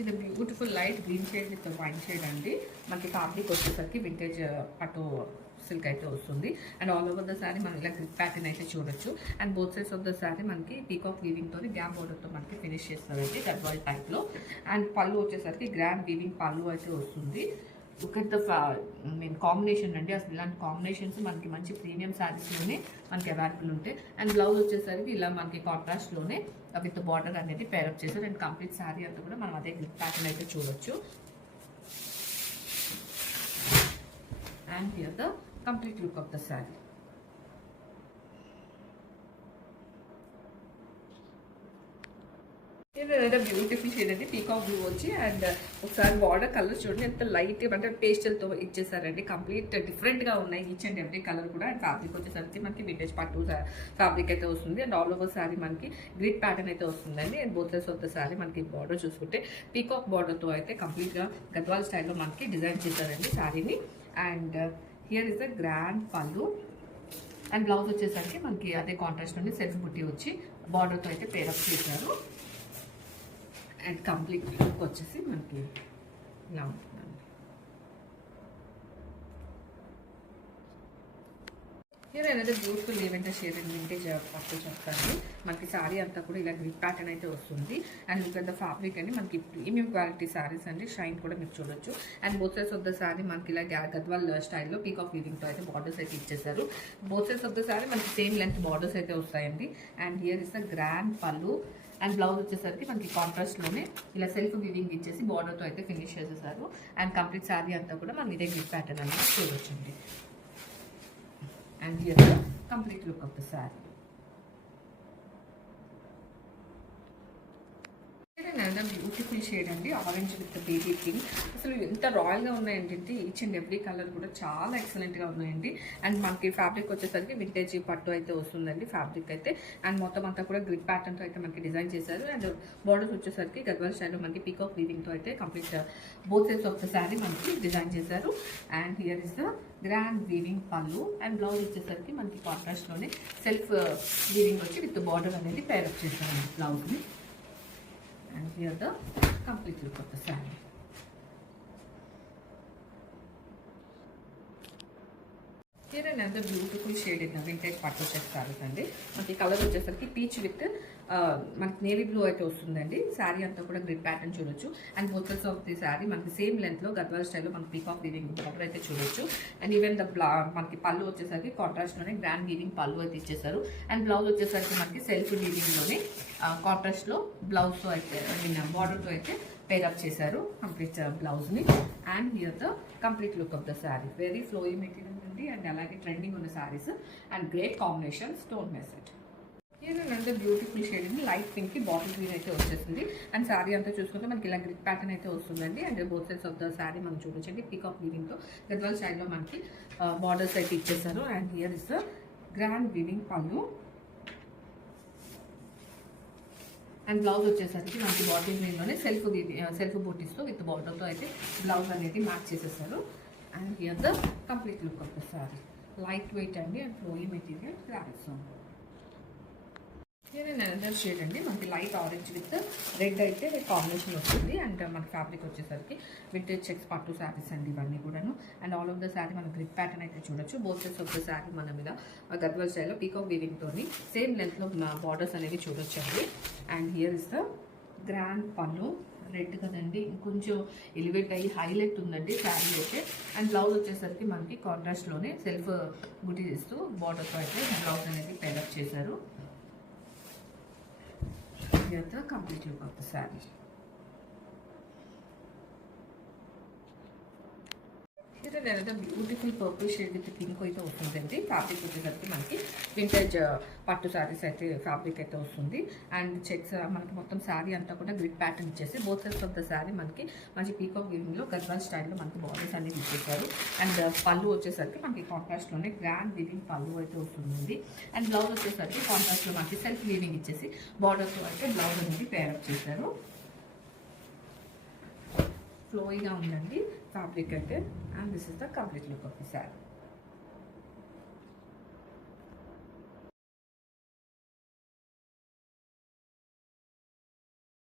ఇది beautiful light green shade with wine shade అండి. మనకి ఫ్యాబ్రిక్ వచ్చేసరికి వింటేజ్ పట్టు సిల్క్ అయితే వస్తుంది. And all over the sari మనం ఇలా గ్రిప్ ప్యాటర్న్ అయితే చూడొచ్చు. And both sides of the sari మనకి పీకాక్ వీవింగ్ తోని గ్యాప్ బోర్డర్తో మనకి ఫినిష్ చేస్తారండి గద్వాల్ టైప్ లో. అండ్ పళ్ళు వచ్చేసరికి గ్రాండ్ వీవింగ్ పళ్ళు అయితే వస్తుంది. లుక్ ఎట్ ద కాంబినేషన్ అండి. అసలు ఇలాంటి కాంబినేషన్స్ మనకి మంచి ప్రీమియం శారీస్లోనే మనకి అవైలబుల్ ఉంటాయి. అండ్ బ్లౌజ్ వచ్చేసరికి ఇలా మనకి కాంట్రాస్ట్లోనే విత్ బార్డర్ అనేది పేరప్ చేశారు. అండ్ కంప్లీట్ శారీ అంతా కూడా మనం అదే గ్రిప్ ప్యాటర్న్ అయితే చూడొచ్చు. And here the complete look of the sari. ఇది బ్యూటిఫుల్ షేడ్ అండి, పీకాక్ బ్లూ వచ్చి. అండ్ ఒకసారి బార్డర్ కలర్ చూడండి ఎంత లైట్ అంటే పేస్టల్తో ఇచ్చేసారండి. కంప్లీట్ డిఫరెంట్గా ఉన్నాయి ఈచ్ అండ్ ఎవ్రీ కలర్ కూడా. అండ్ ఫ్యాబ్రిక్ వచ్చేసరికి మనకి వింటేజ్ పట్టు ఫ్యాబ్రిక్ అయితే వస్తుంది. అండ్ ఆల్ ఓవర్ శారీ మనకి గ్రిడ్ ప్యాటర్న్ అయితే వస్తుందండి. And both sides of the sari మనకి బార్డర్ చూసుకుంటే పీకాక్ బార్డర్తో అయితే కంప్లీట్గా గద్వాల్ స్టైల్లో మనకి డిజైన్ చేశారండి శారీని. And here is the grand పళ్ళు. అండ్ బ్లౌజ్ వచ్చేసరికి మనకి అదే కాంట్రాస్ట్ నుండి సెల్ఫ్ బుట్టి వచ్చి బార్డర్తో అయితే పేరప్ చేశారు. అండ్ కంప్లీట్ లుక్ వచ్చేసి మనకి ఇలా ఉంటుందండి. హియర్ అనేది beautiful lavender shade and vintage పట్టు చెప్తాను. మనకి శారీ అంతా కూడా ఇలా గ్రిప్ ప్యాటర్న్ అయితే వస్తుంది. And look at the fabric అండి, మనకి ప్రీమియం క్వాలిటీ శారీస్ అండి. షైన్ కూడా మీరు చూడొచ్చు. And both sides of the sari మనకి ఇలా గద్వాల్ స్టైల్లో పీకాక్ వీవింగ్తో అయితే బార్డర్స్ అయితే ఇచ్చేసారు. Both sides of the sari మనకి సేమ్ లెంత్ బార్డర్స్ అయితే వస్తాయండి. And here is the grand పళ్ళు. అండ్ బ్లౌజ్ వచ్చేసరికి మనకి కాంట్రాస్ట్లోనే ఇలా సెల్ఫ్ వీవింగ్ ఇచ్చేసి బార్డర్తో అయితే ఫినిష్ చేసేసారు. అండ్ కంప్లీట్ శారీ అంతా కూడా మనం ఇదే గ్రిప్ ప్యాటర్న్ అనేది చూడొచ్చండి. And here the complete look of the sari. Beautiful shade అండి, ఆరెంజ్ విత్ బేబీ పింక్. అసలు ఎంత రాయల్గా ఉన్నాయంటే ఈచ్ అండ్ ఎవ్రీ కలర్ కూడా చాలా ఎక్సలెంట్గా ఉన్నాయండి. అండ్ మనకి ఫ్యాబ్రిక్ వచ్చేసరికి వింటేజ్ పట్టు అయితే వస్తుందండి ఫ్యాబ్రిక్ అయితే. అండ్ మొత్తం అంతా కూడా గ్రిప్ ప్యాటర్న్తో అయితే మనకి డిజైన్ చేశారు. అండ్ బార్డర్స్ వచ్చేసరికి గద్వాల్ స్టైల్లో మనకి పీకాక్ వీవింగ్తో అయితే complete both sides of the sari మనకి డిజైన్ చేశారు. And here is the grand weaving pallu. And blouse వచ్చేసరికి మనకి కాంట్రాస్ట్లోనే సెల్ఫ్ వీవింగ్ వచ్చి విత్ బార్డర్ అనేది పేరప్ చేశారు బ్లౌజ్ని. And here the complete look of the saree. Here another beautiful shade in the vintage పట్టు check saris అండి. మనకి కలర్ వచ్చేసరికి పీచ్ విత్ మనకి నేవీ బ్లూ అయితే వస్తుందండి. శారీ అంతా కూడా గ్రిప్ ప్యాటర్న్ చూడొచ్చు. And both sides of the sari మనకి సేమ్ లెంత్లో గద్వాల్ స్టైల్లో మనకి పీకాక్ వీవింగ్ బార్డర్ అయితే చూడొచ్చు. అండ్ ఈవెన్ ద మనకి పళ్ళు వచ్చేసరికి కాంట్రాస్ట్లోనే గ్రాండ్ వీవింగ్ పళ్ళు అయితే ఇచ్చేసారు. అండ్ బ్లౌజ్ వచ్చేసరికి మనకి సెల్ఫ్ వీవింగ్లోనే కాంట్రాస్ట్లో బ్లౌజ్తో అయితే బార్డర్తో అయితే పేరప్ చేశారు కంప్లీట్ బ్లౌజ్ని. And here the complete look of the sari. Very ఫ్లోయి material ఉంది అండ్ అలాగే ట్రెండింగ్ ఉన్న saris and great combination, stone message. ఇదంతా బ్యూటిఫుల్ షేడ్ అండి, లైట్ పింక్కి బాటిల్ గ్రీన్ అయితే వచ్చేసింది. అండ్ శారీ అంతా చూసుకుంటే మనకి ఇలా గ్రిప్ ప్యాటర్న్ అయితే వస్తుందండి. And both sides of the sari మనం చూడొచ్చండి పీకాక్ వీవింగ్తో గద్వాల్ స్టైల్లో మనకి బార్డర్స్ అయితే ఇచ్చేసారు. And here is the grand weaving pallu. And blouse వచ్చేసరికి మనకి బాటిల్ గ్రీన్లోనే సెల్ఫ్ బూటీస్తో విత్ బార్డర్తో అయితే బ్లౌజ్ అనేది మ్యాచ్ చేసేసారు. And here the complete look of the sari. Light weight అండి అండ్ ఫ్లోయి మెటీరియల్ క్లారిక్స్. అనదర్ షేడ్ అండి, మనకి లైట్ ఆరెంజ్ విత్ రెడ్ అయితే కాంబినేషన్ వస్తుంది. అండ్ మనకి ఫ్యాబ్రిక్ వచ్చేసరికి వింటేజ్ చెక్స్ పట్టు శారీస్ అండి ఇవన్నీ కూడాను. And all of the sari మనం గ్రిప్ ప్యాటర్న్ అయితే చూడొచ్చు. Both sides of the sari మనం ఇలా గద్వాల్ స్టైల్లో పీకాక్ వీవింగ్తో సేమ్ లెంత్లో బార్డర్స్ అనేవి చూడొచ్చు అండి. And here is the grand పళ్ళు. రెడ్ కదండి, ఇంకొంచెం ఎలివేట్ అయ్యి హైలైట్ ఉందండి శారీ అయితే. అండ్ బ్లౌజ్ వచ్చేసరికి మనకి కాంట్రాస్ట్లోనే సెల్ఫ్ బుటీ ఇస్తూ బార్డర్తో అయితే బ్లౌజ్ అనేది పేరప్ చేశారు. Here's the complete look of the saree. Here another beautiful purple shade with pink అయితే వస్తుందండి. ఫ్యాబ్రిక్ వచ్చేసరికి మనకి వింటేజ్ పట్టు శారీస్ అయితే ఫ్యాబ్రిక్ అయితే వస్తుంది. అండ్ చెక్స్ మనకి మొత్తం శారీ అంతా కూడా గ్రిప్ ప్యాటర్న్ ఇచ్చేసి both sides of the sari మనకి మంచి పీకాక్ వీవింగ్లో గద్వాల్ స్టైల్లో మనకి బార్డర్స్ అనేది ఇచ్చేసారు. అండ్ పళ్ళు వచ్చేసరికి మనకి కాంట్రాస్ట్లోనే గ్రాండ్ వీవింగ్ పళ్ళు అయితే వస్తుంది. అండ్ బ్లౌజ్ వచ్చేసరికి కాంట్రాస్ట్లో మనకి సెల్ఫ్ వీవింగ్ ఇచ్చేసి బార్డర్తో అయితే బ్లౌజ్ అనేది పేరప్ చేశారు. ఫ్లోయిగా ఉందండి ఫ్యాబ్రిక్ అయితే. And this is the complete look of the sari.